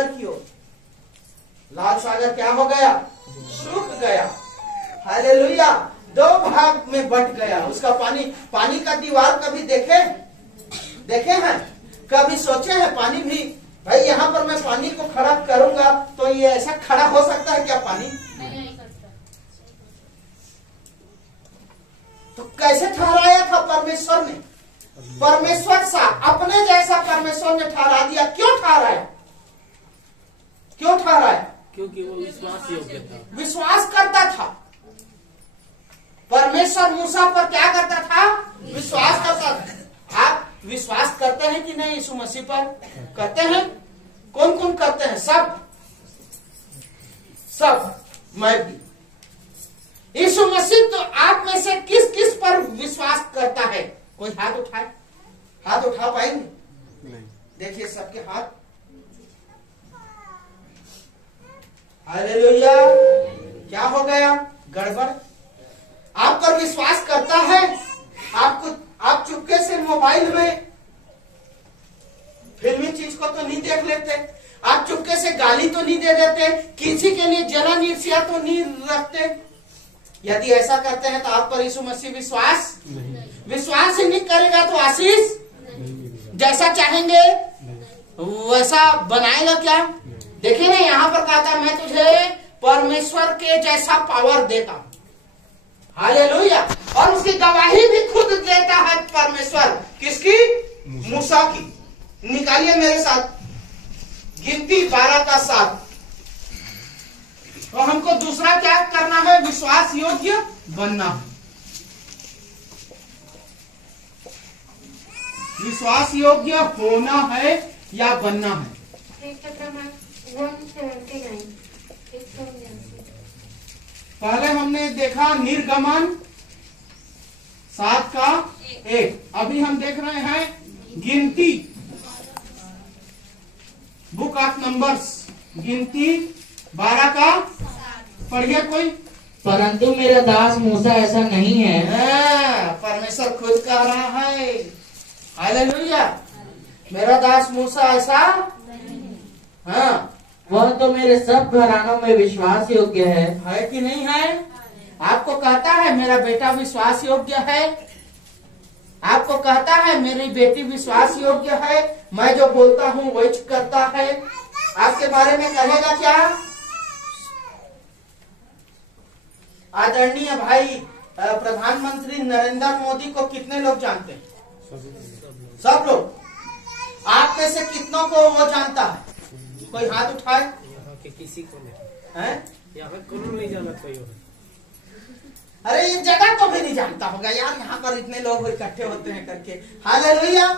सागर की ओर। लाल सागर क्या हो गया? सूख गया। हालेलुया। दो भाग में बट गया। उसका पानी का दीवार कभी देखे हैं? कभी सोचे हैं पानी भी भाई यहाँ पर मैं पानी को खड़ा करूंगा तो ये ऐसा खड़ा हो सकता है क्या पानी? नहीं सकता। तो कैसे ठहराया था परमेश्वर ने? परमेश्वर सा अपने जैसा परमेश्वर ने ठहरा दिया। क्यों ठहराया? क्योंकि वो विश्वास योग्य था, विश्वास करता था। परमेश्वर मूसा पर क्या करता था? विश्वास करता था। आप विश्वास करते हैं कि नहीं यीशु मसीह पर? करते हैं। कौन कौन करते हैं? सब मैं भी। यीशु मसीह तो आप में से किस किस पर विश्वास करता है? कोई हाथ उठाए? हाथ उठा पाएंगे? नहीं। देखिए सबके हाथ। हालेलुया। क्या हो गया? गड़बड़। आप पर विश्वास करता है। आप चुपके से मोबाइल में फिल्मी चीज को तो नहीं देख लेते। आप चुपके से गाली तो नहीं दे देते। किसी के लिए जलन ईर्ष्या तो नहीं रखते। यदि ऐसा करते हैं तो आप पर यीशु मसीह विश्वास ही नहीं करेगा तो आशीष जैसा चाहेंगे वैसा बनाएगा क्या? देखिए ना यहाँ पर कहता है मैं तुझे परमेश्वर के जैसा पावर देता हूं। हालेलुया। और उसकी गवाही भी खुद देता है परमेश्वर। किसकी? मूसा की। निकालिए मेरे साथ गिनती 12 का 7। तो हमको दूसरा क्या करना है? विश्वास योग्य बनना है। विश्वास योग्य होना है या बनना है? पहले हमने देखा निर्गमन 7 का 1। अभी हम देख रहे हैं गिनती बुक ऑफ नंबर्स गिनती 12 का। पढ़िए कोई। परंतु मेरा दास मूसा ऐसा नहीं है। परमेश्वर खुद कह रहा है। हालेलुया। मेरा दास मूसा ऐसा हाँ वह तो मेरे सब घरानों में विश्वास योग्य है कि नहीं है? आपको कहता है मेरा बेटा विश्वास योग्य है। आपको कहता है मेरी बेटी विश्वास योग्य है। मैं जो बोलता हूँ वही करता है। आपके बारे में कहेगा क्या? आदरणीय भाई प्रधानमंत्री नरेंद्र मोदी को कितने लोग जानते हैं? सब लोग। आप में से कितनों को वो जानता है? कोई हाथ उठाए। यहाँ के किसी को नहीं है। यहाँ को नहीं जाना कोई। अरे ये जगह को भी नहीं जानता होगा यार। यहाँ पर इतने लोग इकट्ठे होते हैं करके। हालेलुया।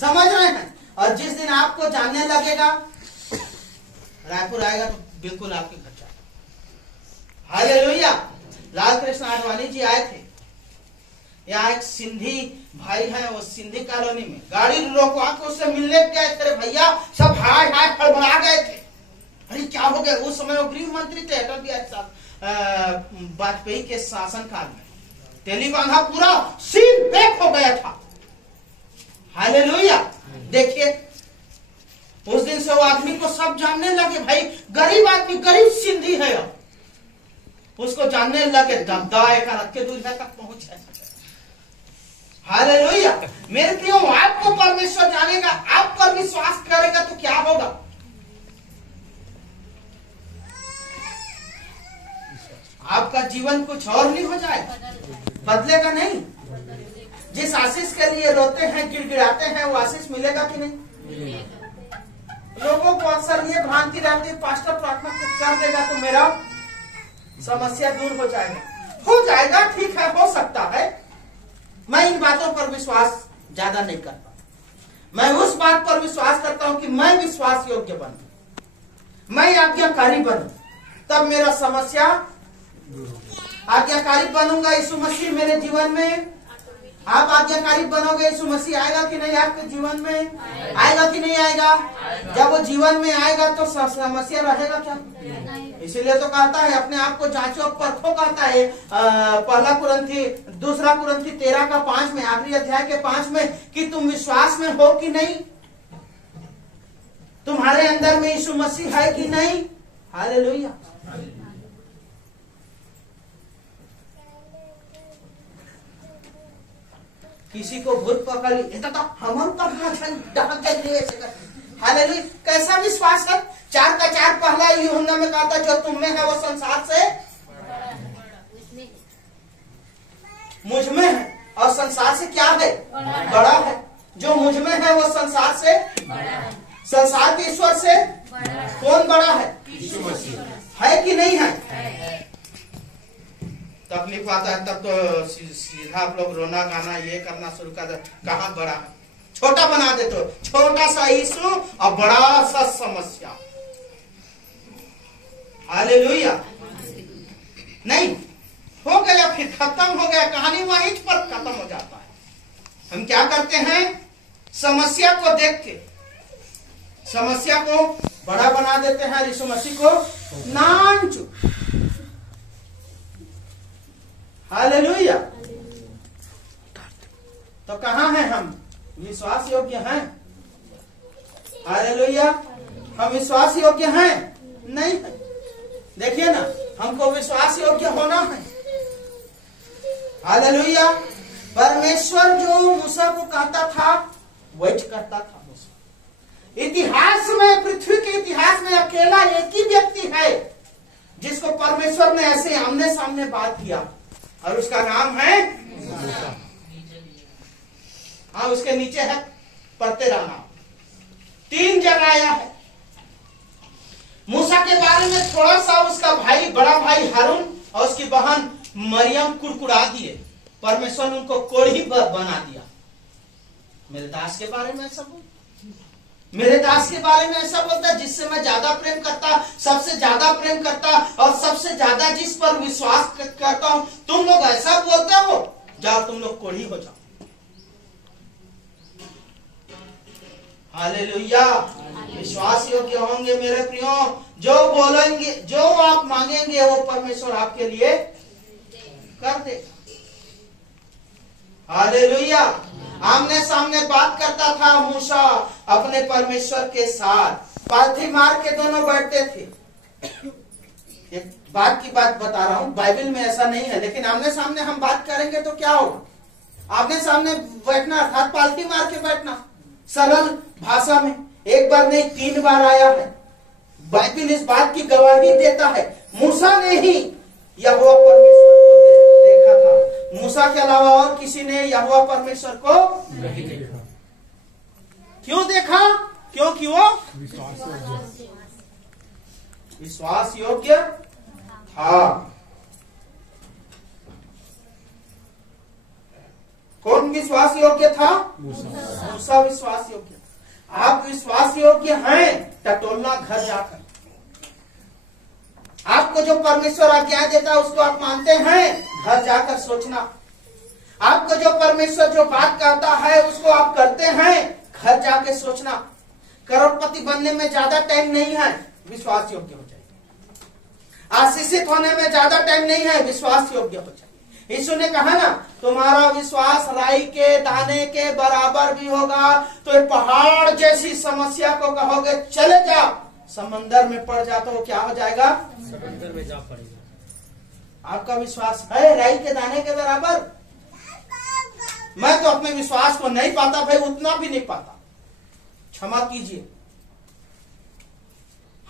समझ रहे हैं? और जिस दिन आपको जानने लगेगा रायपुर आएगा तो बिल्कुल आपके घर जाएगा। हालेलुया। लाल कृष्ण आडवाणी जी आए थे। यहाँ एक सिंधी भाई है, वो सिंधी कॉलोनी में गाड़ी रोकवा के उससे मिलने गए थे भैया। सब हाय हाय हड़बड़ा गए थे। अरे क्या हो गया? उस समय वो गृह मंत्री थे अटल बिहारी वाजपेयी के शासनकाल में। तेली बांधा पूरा सीन पैक हो गया था। हालेलुया। देखिए उस दिन से वो आदमी को सब जानने लगे। भाई गरीब आदमी, गरीब सिंधी है। उसको जानने लगे। दबदाए का रथ के दूल्हे तक पहुंचे। हालेलुया। मेरे प्रियो, आपको परमेश्वर जानेगा, आप पर विश्वास करेगा तो क्या होगा? आपका जीवन कुछ और नहीं हो जाएगा, बदलेगा नहीं। जिस आशीष के लिए रोते हैं, गिड़गिड़ाते हैं, वो आशीष मिलेगा कि नहीं? लोगों को अक्सर ये भ्रांति रहती है पास्टर प्रार्थना कर देगा तो मेरा समस्या दूर हो जाएगा। हो जाएगा, ठीक है, हो सकता है। मैं इन बातों पर विश्वास ज्यादा नहीं करता। मैं उस बात पर विश्वास करता हूं कि मैं विश्वास योग्य बनूं, मैं आज्ञाकारी बनूं, तब मेरा समस्या आज्ञाकारी बनूंगा। यीशु मसीह मेरे जीवन में, आप आज्ञाकारी बनोगे, यीशु मसीह आएगा कि नहीं आपके जीवन में? आएगा कि नहीं आएगा? जब वो जीवन में आएगा तो समस्या रहेगा क्या? इसीलिए तो कहता है अपने आप को जांचो परखो, कहता है पहला कुरिन्थी 2 कुरिन्थी 13 का 5 में, आखिरी अध्याय के 5 में, कि तुम विश्वास में हो कि नहीं। तुम्हारे अंदर में यीशु मसीह है कि नहीं? हालेलुया। किसी को भूत पकड़ लिया तो हम हालेलुया। कैसा विश्वास है? 4 का 4 पहला यूहन्ना में कहा था, जो तुम में है वो संसार से मुझ में है, और संसार से क्या है? बड़ा है। जो मुझ में है वो संसार से संसार के ईश्वर से कौन बड़ा है? है कि नहीं है? तकलीफ आता है तब तो सीधा आप लोग रोना गाना ये करना शुरू कर दे। कहाँ बड़ा है? छोटा बना दे तो छोटा सा यीशु और बड़ा सा समस्या। हालेलुया। नहीं हो गया, फिर खत्म हो गया, कहानी वहीं पर खत्म हो जाता है। हम क्या करते हैं? समस्या को देख के समस्या को बड़ा बना देते हैं, यीशु मसीह को नानचू। हालेलुया। तो कहाँ हैं हम? विश्वास योग्य हैं? हालेलुया। हम विश्वास योग्य हैं? नहीं है। देखिए ना, हमको विश्वास योग्य होना है। हालेलुया। परमेश्वर जो मूसा को कहता था वही करता था। मूसा इतिहास में, पृथ्वी के इतिहास में अकेला एक ही व्यक्ति है जिसको परमेश्वर ने ऐसे आमने सामने बात किया, और उसका नाम है मूसा। हाँ, उसके नीचे है पतेरा नाम। 3 जगह आया है। मूसा के बारे में थोड़ा सा उसका भाई, बड़ा भाई हारून और उसकी बहन मरियम कुड़कुड़ा दिए। परमेश्वर ने उनको कोढ़ी बना दिया। मेरे दास के बारे में ऐसा बोल, मेरे दास के बारे में ऐसा बोलता, जिससे मैं ज्यादा प्रेम करता, सबसे ज्यादा प्रेम करता और सबसे ज्यादा जिस पर विश्वास करता हूं, तुम लोग ऐसा बोलते हो? जाओ तुम लोग कोढ़ी हो जाओ। हालेलुया। विश्वास योग्य होंगे मेरे प्रियो। जो बोलेंगे, जो आप मांगेंगे वो परमेश्वर आपके लिए कर देगा। हालेलुया। आमने सामने बात करता था मूसा अपने परमेश्वर के साथ। पालथी मार के दोनों बैठते थे। एक बात की बात बता रहा हूं, बाइबल में ऐसा नहीं है, लेकिन आमने सामने हम बात करेंगे तो क्या होगा? आमने सामने बैठना अर्थात पालथी मार के बैठना। सरल भाषा में 1 बार नहीं 3 बार आया है। बाइबल इस बात की गवाही देता है। मूसा ने ही यहोवा परमेश्वर को देखा था। मूसा के अलावा और किसी ने यहोवा परमेश्वर को नहीं देखा। क्यों देखा? क्योंकि वो विश्वास योग्य था। कौन विश्वास योग्य था? मूसा विश्वास योग्य। आप विश्वास योग्य हैं? टटोलना घर जाकर। आपको जो परमेश्वर आज्ञा देता है उसको आप मानते हैं? घर जाकर सोचना। आपको जो परमेश्वर जो बात करता है उसको आप करते हैं? घर जाके सोचना। करोड़पति बनने में ज्यादा टाइम नहीं है, विश्वास योग्य हो जाए। आशीषित होने में ज्यादा टाइम नहीं है, विश्वास योग्य हो जाए। यीशु ने कहा ना, तुम्हारा विश्वास राई के दाने के बराबर भी होगा तो पहाड़ जैसी समस्या को कहोगे चले जा, समंदर में पड़ जा, तो वो क्या हो जाएगा? समंदर में जा पड़ेगा। आपका विश्वास है राई के दाने के बराबर? मैं तो अपने विश्वास को नहीं पाता भाई, उतना भी नहीं पाता, क्षमा कीजिए।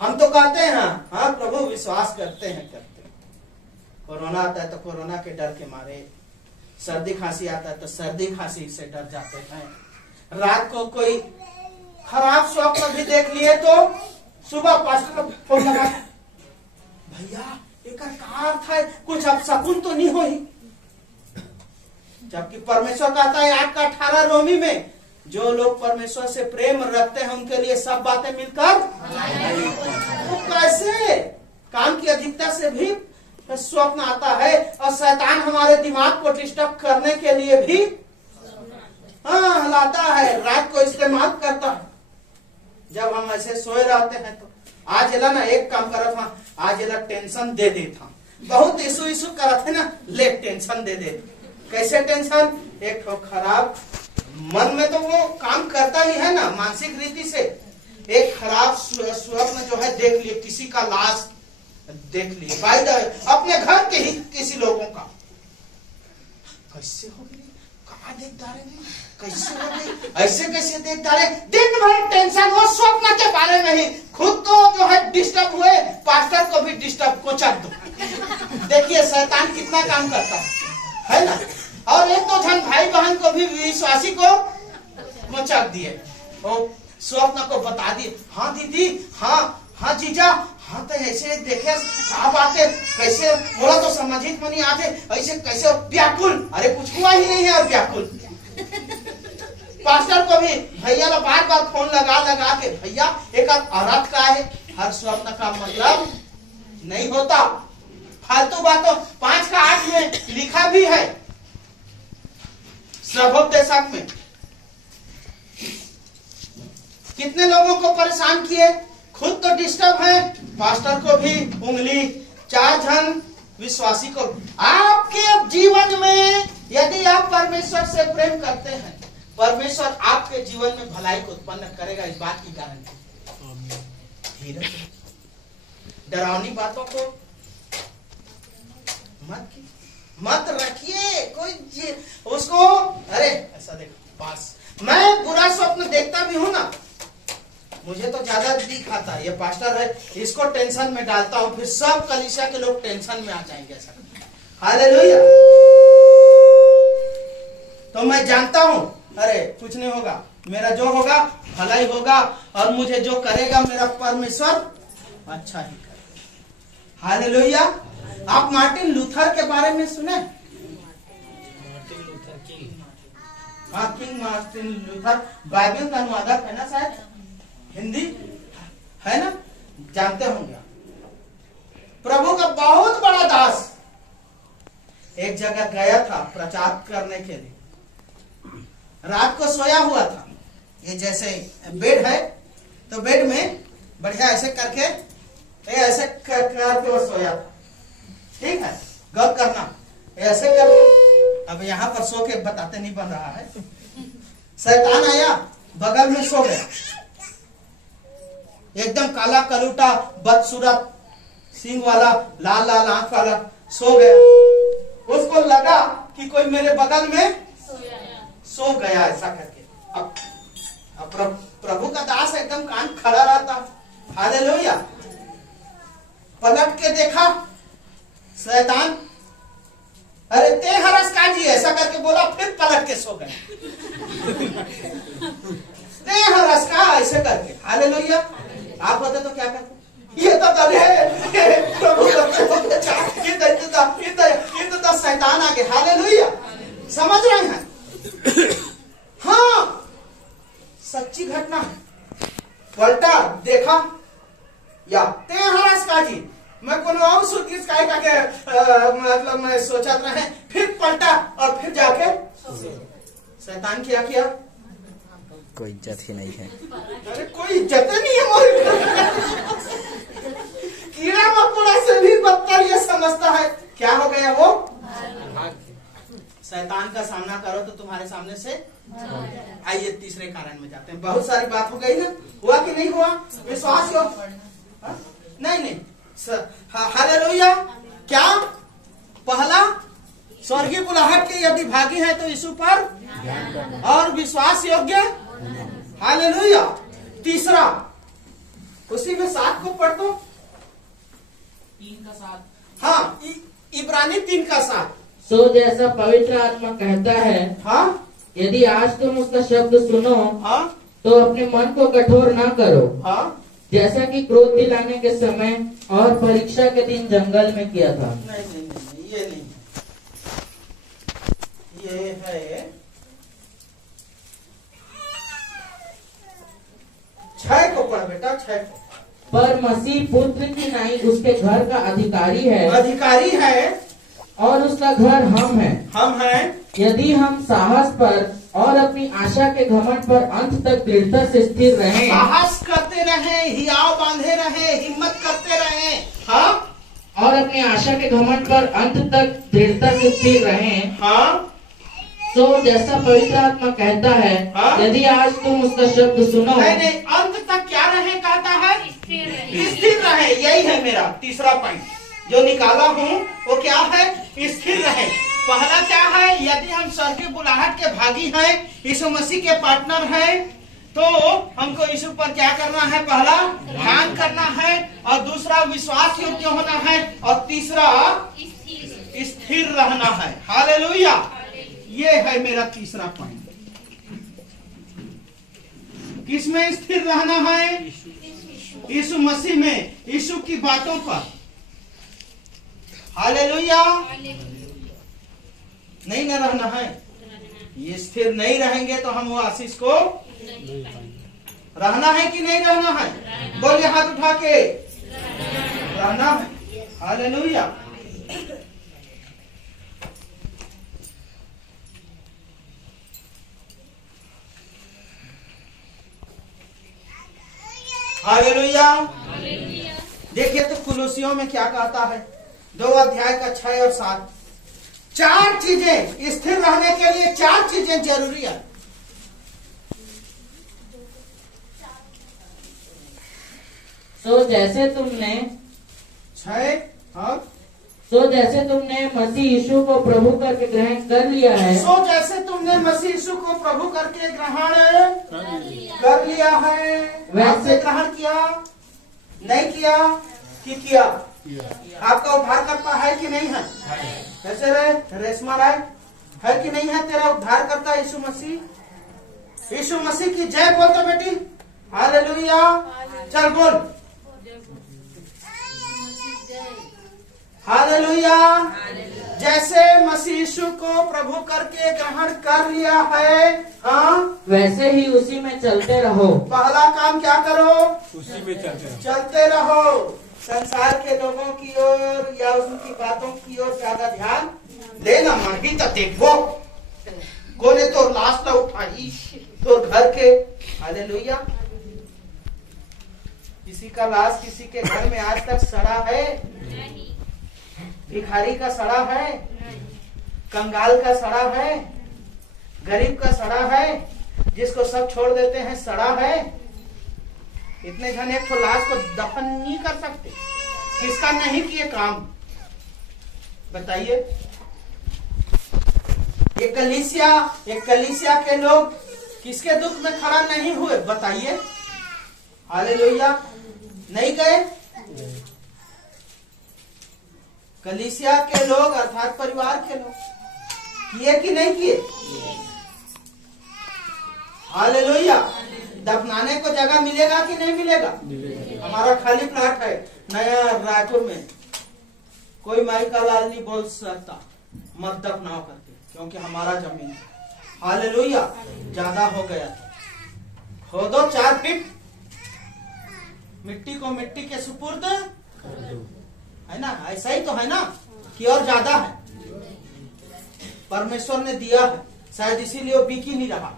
हम तो कहते हैं हाँ प्रभु विश्वास करते हैं। कोरोना आता है तो कोरोना के डर के मारे, सर्दी खांसी आता है तो सर्दी खांसी से डर जाते हैं। रात को कोई खराब स्वप्न भी देख लिए तो सुबह 5 को फोन लगा, भैया एक कार था, कुछ अब शकुन तो नहीं हुई। जबकि परमेश्वर कहता है 8 का 18 रोमी में, जो लोग परमेश्वर से प्रेम रखते हैं उनके लिए सब बातें मिलकर तो कैसे काम की अधिकता से भी स्वप्न आता है, और शैतान हमारे दिमाग को डिस्टर्ब करने के लिए भी लाता है, रात को इस्तेमाल करता है। जब हम ऐसे सोए रहते हैं तो आज एला ना एक काम करा था, आज एला टेंशन दे देता, बहुत इशू इशू करा थे ना, ले टेंशन दे दे। कैसे टेंशन? एक तो खराब मन में तो वो काम करता ही है ना, मानसिक रीति से एक खराब स्वप्न जो है देख लिए, किसी का लाश देख लिए, बाय द अपने घर के ही किसी लोगों का। कैसे हो गई, कहाँ देखता रहे, कैसे हो गई, ऐसे कैसे देखता रहे, दिन भर टेंशन वो स्वप्न के बारे में ही, खुद तो जो है डिस्टर्ब हुए, पास्टर को भी डिस्टर्ब को चढ़ दो। देखिए शैतान कितना काम करता है ना। और एक दो जन भाई बहन को भी, विश्वासी को मचाक दिए, वो स्वप्न को बता दिए, हाँ दीदी, हाँ जीजा, हाँ तो ऐसे देखे क्या बात है, कैसे बोला तो समझ ही नहीं आते, ऐसे कैसे व्याकुल, अरे कुछ हुआ ही नहीं है और व्याकुल। पास्टर को भी भैया लोग बार बार फोन लगा के, भैया एक अर्थ का है, हर स्वप्न का मतलब नहीं होता, फालतू बातों 5 का 8 में लिखा भी है सर्वोपदेशक में। कितने लोगों को परेशान किए, खुद तो डिस्टर्ब है, पास्टर को भी उंगली, 4 जन विश्वासी को। आपके जीवन में यदि आप परमेश्वर से प्रेम करते हैं, परमेश्वर आपके जीवन में भलाई को उत्पन्न करेगा, इस बात की गारंटी। धीरज, डरावनी बातों को मत रखिए, कोई उसको, अरे ऐसा देखो पास, मैं बुरा स्वप्न देखता भी हूं ना, मुझे तो ज्यादा दिख आता है, ये पास्टर है, इसको टेंशन में डालता हूं, फिर सब कलीसिया के लोग टेंशन में आ जाएंगे ऐसा। हालेलुया। तो मैं जानता हूं, अरे कुछ नहीं होगा, मेरा जो होगा भलाई होगा, और मुझे जो करेगा मेरा परमेश्वर अच्छा ही करेगा। हालेलुया। आप मार्टिन लूथर के बारे में सुने? मार्टिन लूथर किंग, हाँ, किंग मार्टिन लूथर, बाइबल का अनुवादक है ना, शायद हिंदी है ना, जानते होंगे। प्रभु का बहुत बड़ा दास एक जगह गया था प्रचार करने के लिए, रात को सोया हुआ था, ये जैसे बेड है तो बेड में बढ़िया ऐसे करके, ऐसे करके वो सोया था, ठीक है, गप करना ऐसे कर। अब यहाँ पर सो के बताते नहीं बन रहा है, शैतान आया बगल में सो गया, एकदम काला कलूटा, बदसूरत, सींग वाला, लाल लाल आंख वाला सो गया। उसको लगा कि कोई मेरे बगल में सो गया ऐसा करके। अब प्रभु का दास एकदम कान खड़ा रहता, हालेलुया। पलट के देखा, शैतान, अरे ते हरस काजी, ऐसा करके बोला, फिर पलट के सो गए। ते हरस का ऐसे करके, हालेलुया। आप होते तो क्या करते? ये तो प्रभु तो शैतान आ गए, हालेलुया। समझ रहे हैं? हाँ, सच्ची घटना है। पलटा देखा, या ते हरस काजी, मैं कोनो और सुर्खी मतलब मैं सोचा रहे, फिर पलटा और फिर जाके शैतान क्या किया? कोई इज्जत ही नहीं है। अरे कोई इज्जत नहीं है मोरी, कीड़ा मकोड़ा से भी बदतर ये समझता है। क्या हो गया वो? शैतान का सामना करो तो तुम्हारे सामने से। आइए तीसरे कारण में जाते हैं। बहुत सारी बात हो गई ना, हुआ कि नहीं हुआ? विश्वास हो? नहीं, हालेलुया। क्या पहला, स्वर्गीय बुलाहट के यदि भागी है तो यीशु पर और विश्वास योग्य, हालेलुया। तीसरा, उसी में 7 को पढ़ दो, 3 का 7। हाँ, इब्रानी 3 का 7। सो जैसा पवित्र आत्मा कहता है, हाँ, यदि आज तुम उसका शब्द सुनो, हाँ, तो अपने मन को कठोर न करो, हाँ, जैसा कि क्रोध दिलाने के समय और परीक्षा के दिन जंगल में किया था। नहीं, ये नहीं है, ये है 6 को पढ़ बेटा, 6 को। पर मसीह पुत्र की नहीं उसके घर का अधिकारी है और उसका घर हम हैं। यदि हम साहस पर और अपनी आशा के घमंड पर अंत तक दृढ़ता से स्थिर रहें, साहस करते रहे, हियाव बांधे रहे, हिम्मत करते रहे, हाँ, और अपनी आशा के घमंड पर अंत तक दृढ़ता से स्थिर रहें, हाँ, तो जैसा पवित्र आत्मा कहता है, हाँ? यदि आज तुम उसका शब्द सुनो, नहीं, अंत तक क्या रहे? मेरा तीसरा पॉइंट जो निकाला हूं वो क्या है? स्थिर रहे। पहला क्या है? यदि हम स्वर्गीय बुलाहट के भागी हैं, यीशु मसीह के पार्टनर हैं, तो हमको यीशु पर क्या करना है? पहला ध्यान करना है, और दूसरा विश्वास योग्य होना है, और तीसरा स्थिर रहना है। हालेलुया। ये है मेरा तीसरा पॉइंट। किसमें स्थिर रहना है? यीशु मसीह में, यीशु की बातों पर। हालेलुया। नहीं न रहना है। ये स्थिर नहीं रहेंगे तो हम वो आशीष को रहना है कि नहीं रहना है? बोलिए हाथ उठा के, रहना है। हालेलुया। हालेलुया। देखिए तो कुलुसियों में क्या कहता है, 2 अध्याय का 6 और 7। 4 चीजें स्थिर रहने के लिए, 4 चीजें जरूरी है। तो जैसे तुमने 6 और तो जैसे तुमने मसीह यीशु को प्रभु करके ग्रहण कर लिया है, सो जैसे तुमने मसीह यीशु को प्रभु करके ग्रहण कर लिया है, वैसे ग्रहण किया नहीं किया कि किया? आपका उद्धारकर्ता है कि नहीं है? कैसे रे रेशमा राय, है कि नहीं है तेरा उद्धारकर्ता यीशु मसीह? यीशु मसीह की जय बोल तो बेटी। हालेलुया। चल बोल हालेलुया। जैसे मसीह यीशु को प्रभु करके ग्रहण कर लिया है, हाँ, वैसे ही उसी में चलते रहो। पहला काम क्या करो? उसी में चलते रहो। संसार के लोगों की ओर या उनकी बातों की ओर ज्यादा ध्यान देना मन ही तो देखो कोने तो लाश न उठाई तो घर के। हालेलुया। किसी का लाश किसी के घर में आज तक सड़ा है? भिखारी का सड़ा है, कंगाल का सड़ा है, गरीब का सड़ा है, जिसको सब छोड़ देते हैं सड़ा है। इतने जन एक तो लाश को दफन नहीं कर सकते। किसका नहीं किए काम बताइए? एक कलीसिया के लोग किसके दुख में खड़ा नहीं हुए बताइए? हालेलुया। नहीं गए? कलीसिया के लोग अर्थात परिवार के लोग किए कि नहीं किए? हालेलुया। दफनाने को जगह मिलेगा कि नहीं मिलेगा? हमारा खाली प्लाट है नया रायपुर में, कोई माई का लाल नहीं बोल सकता मत दफनाओ करके, क्योंकि हमारा जमीन है। हालेलुया। ज्यादा हो गया था, खोदो 4 फीट, मिट्टी को मिट्टी के सुपुर्द है ना। ऐसा ही तो है ना कि और ज्यादा है परमेश्वर ने दिया है, शायद इसीलिए वो बिक ही नहीं रहा।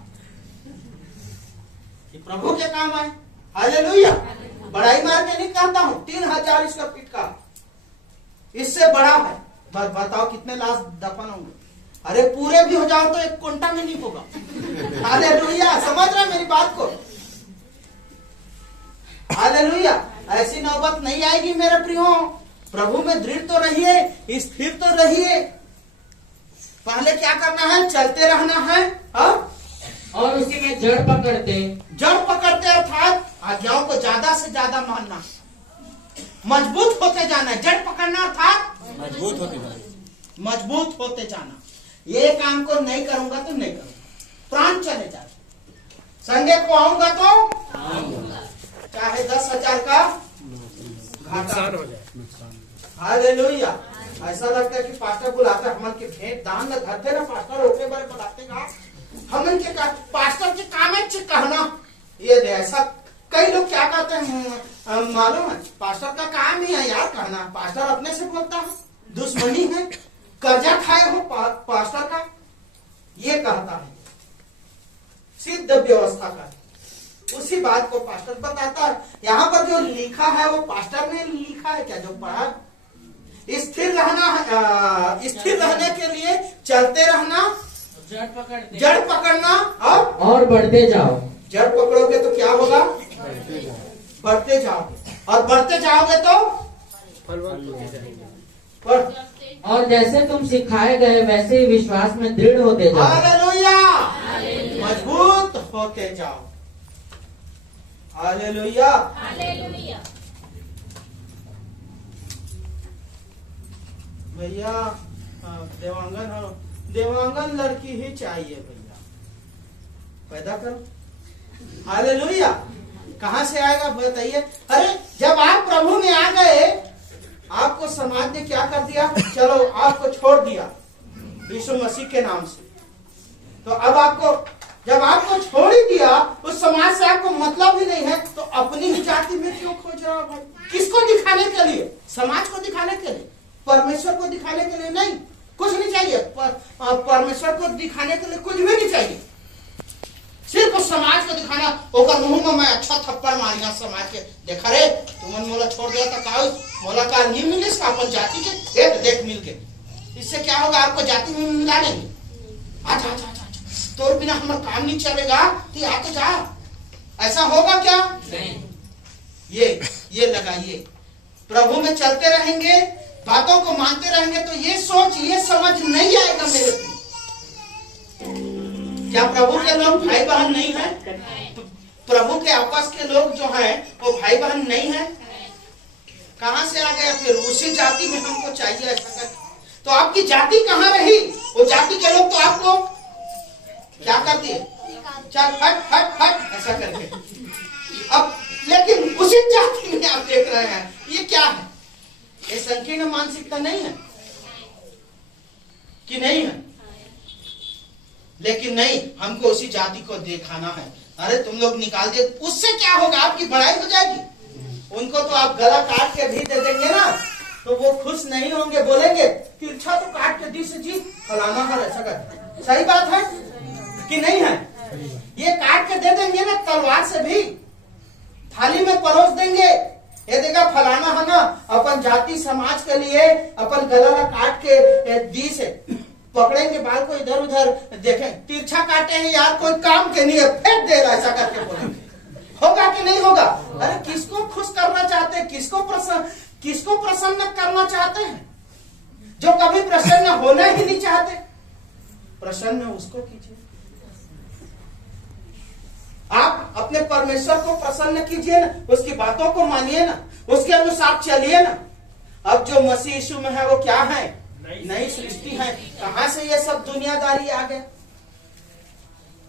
ये प्रभु के काम है। हालेलुया। बड़ाई मार के नहीं कहता हूँ, 3000 स्क्वायर फीट का, इससे बड़ा है। बताओ कितने लाश दफन होंगे? अरे पूरे भी हो जाओ तो 1 कुंटा में नहीं होगा। हालेलुया। समझ रहे मेरी बात को? हालेलुया। ऐसी नौबत नहीं आएगी मेरे प्रियो। प्रभु में दृढ़ तो रहिए, स्थिर तो रहिए। पहले क्या करना है? चलते रहना है, हा? और उसी में जड़ पकड़ते अर्थात आज्ञाओं को ज्यादा से ज्यादा मानना, मजबूत होते जाना। जड़ पकड़ना अर्थात मजबूत होते जाना। ये काम को नहीं करूंगा तो नहीं करूंगा, प्राण चले जाए। संडे को आऊंगा तो चाहे 10,000 का घाटा हो जाए। हालेलुया। ऐसा लगता है कि पास्टर बुलाता है हमन के भेंट दान न धरते ना, पास्टर होते बारे बुलाते का हमन के पास्टर के काम है कहना ये दे। ऐसा कई लोग क्या कहते हैं मालूम है? पास्टर का काम ही है यार कहना। पास्टर अपने से बोलता है, दुश्मनी है, कर्जा खाए हो पास्टर का, ये कहता है। सिद्ध व्यवस्था का उसी बात को पास्टर बताता है। यहाँ पर जो लिखा है वो पास्टर ने लिखा है क्या? जो पढ़ा। स्थिर रहना है, स्थिर रहने के लिए चलते रहना, जड़ पकड़ना और बढ़ते जाओ। जड़ पकड़ोगे तो क्या होगा? बढ़ते जाओगे, और बढ़ते जाओगे तो फलवान होते जाएंगे। और जैसे तुम सिखाए गए वैसे ही विश्वास में दृढ़ होते जाओ। हालेलुया, मजबूत होते जाओ। हालेलुया, भैया देवांगन हो, देवांगन लड़की ही चाहिए भैया, पैदा करो। हालेलुया, कहाँ से आएगा बताइए? अरे जब आप प्रभु में आ गए, आपको समाज ने क्या कर दिया? चलो आपको छोड़ दिया यीशु मसीह के नाम से। तो अब आपको, जब आपको छोड़ ही दिया, उस समाज से आपको मतलब ही नहीं है, तो अपनी ही जाति में क्यों खोज रहा भाई? किसको दिखाने के लिए? समाज को दिखाने के लिए? परमेश्वर को दिखाने के लिए नहीं, कुछ नहीं चाहिए। परमेश्वर को दिखाने के लिए कुछ भी नहीं चाहिए, सिर्फ उस समाज को दिखाना। ओकर मुंह में मैं अच्छा थप्पड़ मारिया समाज के, देखा रे तुमन मोला छोड़ दिया था, का मोला का नहीं मिले अपन जाति के देख मिल के, इससे क्या होगा? आपको जाति में मिला लेंगे। अच्छा अच्छा अच्छा, तोर बिना हमारा काम नहीं चलेगा, तो आके जा। ऐसा होगा क्या? नहीं। ये लगाइए, प्रभु में चलते रहेंगे, बातों को मानते रहेंगे, तो ये सोच ये समझ नहीं आएगा मेरे पे। क्या प्रभु के लोग भाई बहन नहीं है? प्रभु के आपस के लोग जो हैं वो भाई बहन नहीं है? कहां से आ गया फिर? उसी जाति में हमको चाहिए ऐसा कर। तो आपकी जाति कहाँ रही? वो जाति के लोग तो आपको क्या कर दिए? चल हट हट हट ऐसा करके। अब लेकिन उसी जाति में आप देख रहे हैं, ये क्या है? ये संकीर्ण मानसिकता नहीं है कि नहीं है? लेकिन नहीं, हमको उसी जाति को दिखाना है। अरे तुम लोग निकाल दिए, उससे क्या होगा? आपकी बड़ाई हो जाएगी। उनको तो आप गला काट के भी दे देंगे ना, तो वो खुश नहीं होंगे, बोलेंगे कि अच्छा तो काट के दी से जी फलाना है ऐसा कर। सही बात है कि नहीं है? ये काट के दे देंगे ना, तलवार से भी थाली में परोस देंगे, ये देखा फलाना है ना, अपन जाति समाज के लिए अपन गला काट के दी से पकड़ेंगे, बाल को इधर उधर देखें, तिरछा काटे हैं यार, कोई काम के नहीं है, फेंक दे रहा ऐसा करके बोलेंगे। होगा कि नहीं होगा? अरे किसको खुश करना चाहते हैं? किसको प्रसन्न करना चाहते हैं? जो कभी प्रसन्न होना ही नहीं चाहते, प्रसन्न उसको कीजिए। आप अपने परमेश्वर को प्रसन्न कीजिए ना, उसकी बातों को मानिए ना, उसके अनुसार चलिए ना। अब जो मसीह यीशु में है वो क्या है? नई सृष्टि है। कहां से ये सब दुनियादारी आ गए?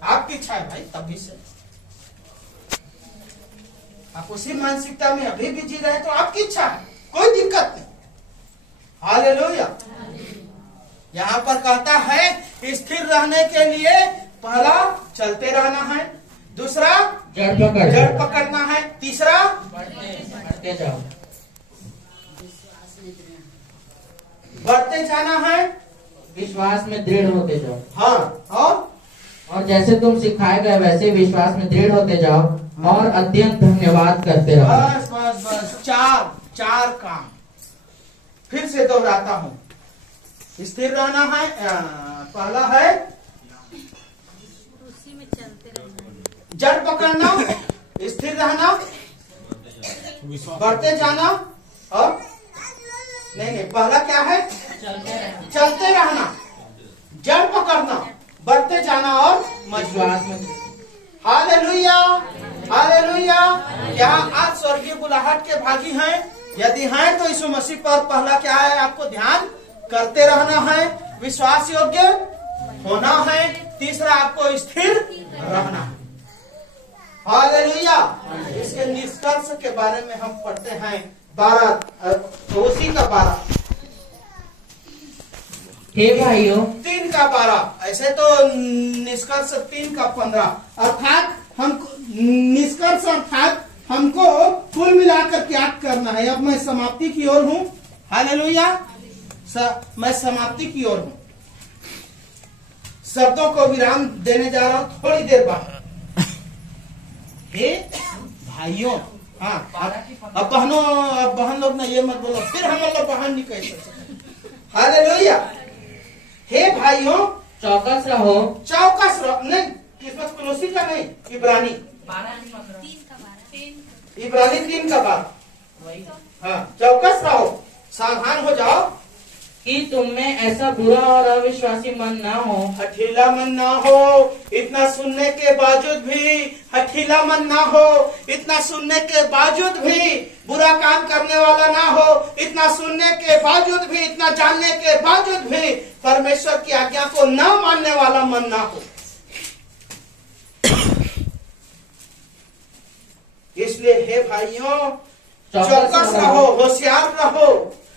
आपकी इच्छा है भाई, तभी से आप उसी मानसिकता में अभी भी जी रहे हैं, तो आपकी इच्छा है, कोई दिक्कत नहीं। हालेलुया। यहाँ पर कहता है स्थिर रहने के लिए पहला चलते रहना है, दूसरा जड़ पकड़ना है, तीसरा बढ़ते जाओ, बढ़ते जाना है, विश्वास में दृढ़ होते जाओ। हाँ, और जैसे तुम सिखाए गए वैसे विश्वास में दृढ़ होते जाओ और अत्यंत धन्यवाद करते रहो। बस बस बस, चार काम फिर से दोहराता हूँ। स्थिर रहना है, पहला है उसी में चलते रहना, जड़ पकड़ना, स्थिर रहना, बढ़ते जाना, और नहीं पहला क्या है? चलते रहना, जड़ पकड़ना, बढ़ते जाना और विश्वास में। Hallelujah, hallelujah. यहाँ आप स्वर्गीय बुलाहट के भागी हैं? यदि हैं तो यीशु मसीह पर पहला क्या है? आपको ध्यान करते रहना है, विश्वास योग्य होना है, तीसरा आपको स्थिर रहना है। हालेलुया। इसके निष्कर्ष के बारे में हम पढ़ते हैं 12, तो उसी का 12 हे भाइयों 3 का 12, ऐसे तो निष्कर्ष 3 का 15, अर्थात हम निष्कर्ष अर्थात हमको कुल मिलाकर क्या करना है। अब मैं समाप्ति की ओर हूँ। हालेलुया। मैं समाप्ति की ओर हूँ, शब्दों को विराम देने जा रहा हूँ थोड़ी देर बाद। हे भाइयों, हाँ अब बहनों, अब बहन लोग ना ये मत बोलो, फिर हम लोग बहन नहीं कह सकते। हालेलुया। हे भाइयों चौकस रहो। चौकस रहो नहीं, किस्मत कुलूसी का नहीं, इब्रानी 3 का 12। हाँ, चौकस रहो। सावधान हो जाओ कि तुम में ऐसा बुरा और अविश्वासी मन ना हो। हठीला मन ना हो। इतना सुनने के बावजूद भी हठीला मन ना हो। इतना सुनने के बावजूद भी बुरा काम करने वाला ना हो। इतना सुनने के बावजूद भी, इतना जानने के बावजूद भी परमेश्वर की आज्ञा को न मानने वाला मन ना हो। इसलिए हे भाइयों, चौकस रहो, होशियार रहो,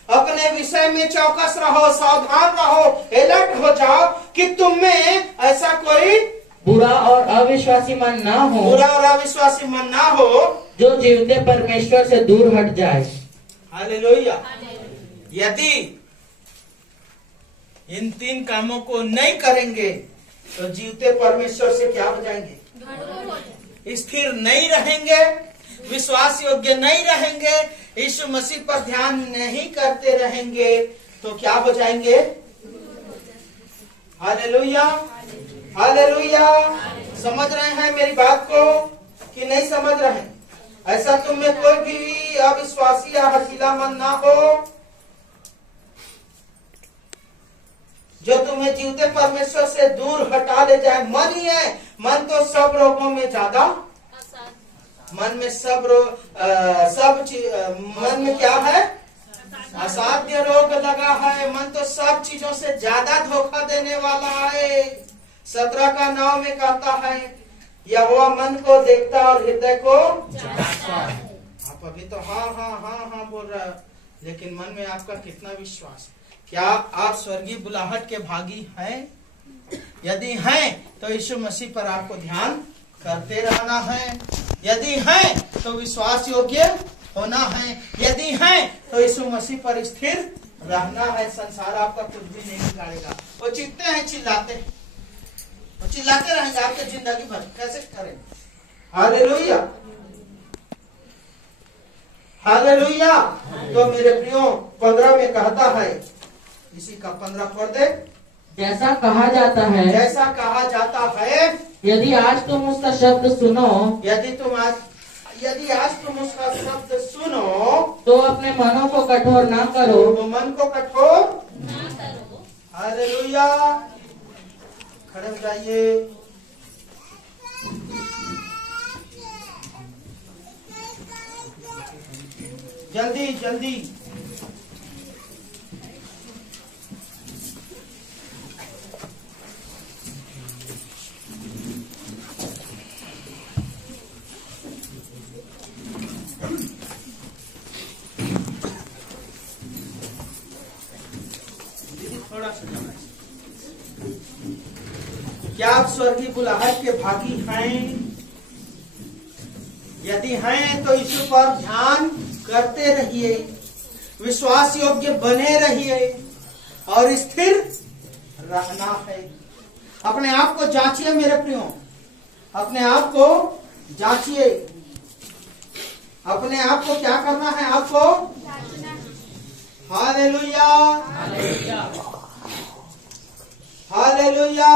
अपने विषय में चौकस रहो, सावधान रहो, अलर्ट हो जाओ कि तुम में ऐसा कोई बुरा और अविश्वासी मन ना हो, बुरा और अविश्वासी मन ना हो जो जीवते परमेश्वर से दूर हट जाए। हालेलुया। यदि इन 3 कामों को नहीं करेंगे तो जीवते परमेश्वर से क्या हो जाएंगे? स्थिर नहीं रहेंगे, विश्वास योग्य नहीं रहेंगे, यीशु मसीह पर ध्यान नहीं करते रहेंगे तो क्या हो जाएंगे? Hallelujah, hallelujah. समझ रहे हैं मेरी बात को कि नहीं समझ रहे हैं? ऐसा तुम में कोई भी अविश्वासी या हठीला मन ना हो जो तुम्हें जीवते परमेश्वर से दूर हटा ले जाए। मन ही है, मन तो सब रोगों में ज्यादा, मन में मन में क्या है? असाध्य रोग लगा है। मन तो सब चीजों से ज्यादा धोखा देने वाला है। 17:9 में कहता है यहोवा मन को देखता और हृदय को जांचता है। आप अभी तो हाँ हाँ हाँ हाँ बोल रहे हो, लेकिन मन में आपका कितना विश्वास? क्या आप स्वर्गीय बुलाहट के भागी हैं? यदि हैं तो यीशु मसीह पर आपको ध्यान करते रहना है। यदि हैं तो विश्वास योग्य होना है। यदि हैं तो यीशु मसीह पर स्थिर रहना है। संसार आपका कुछ भी नहीं बिगाड़ेगा। वो चिल्लाते हैं, चिल्लाते हैं, वो चिल्लाते रहेंगे आपके जिंदगी भर। कैसे करें? Hallelujah, hallelujah. तो मेरे प्रियो 15 में कहता है, इसी का 15 पढ़ दे। जैसा कहा जाता है, जैसा कहा जाता है, यदि आज तुम उसका शब्द सुनो, यदि आज तुम उसका शब्द सुनो तो अपने मनों को कठोर ना करो। तो मन को कठोर ना करो। हालेलुया। खड़े हो जाइए। जल्दी जल्दी। थोड़ा सा जाना। क्या आप स्वर्गीय बुलाहट के भागी हैं? यदि हैं तो यीशु पर ध्यान करते रहिए, विश्वास योग्य बने रहिए और स्थिर रहना है। अपने आप को जांचिए मेरे प्रियो, अपने आप को जांचिए। अपने आप को क्या करना है? आपको हालेलुया, हालेलुया।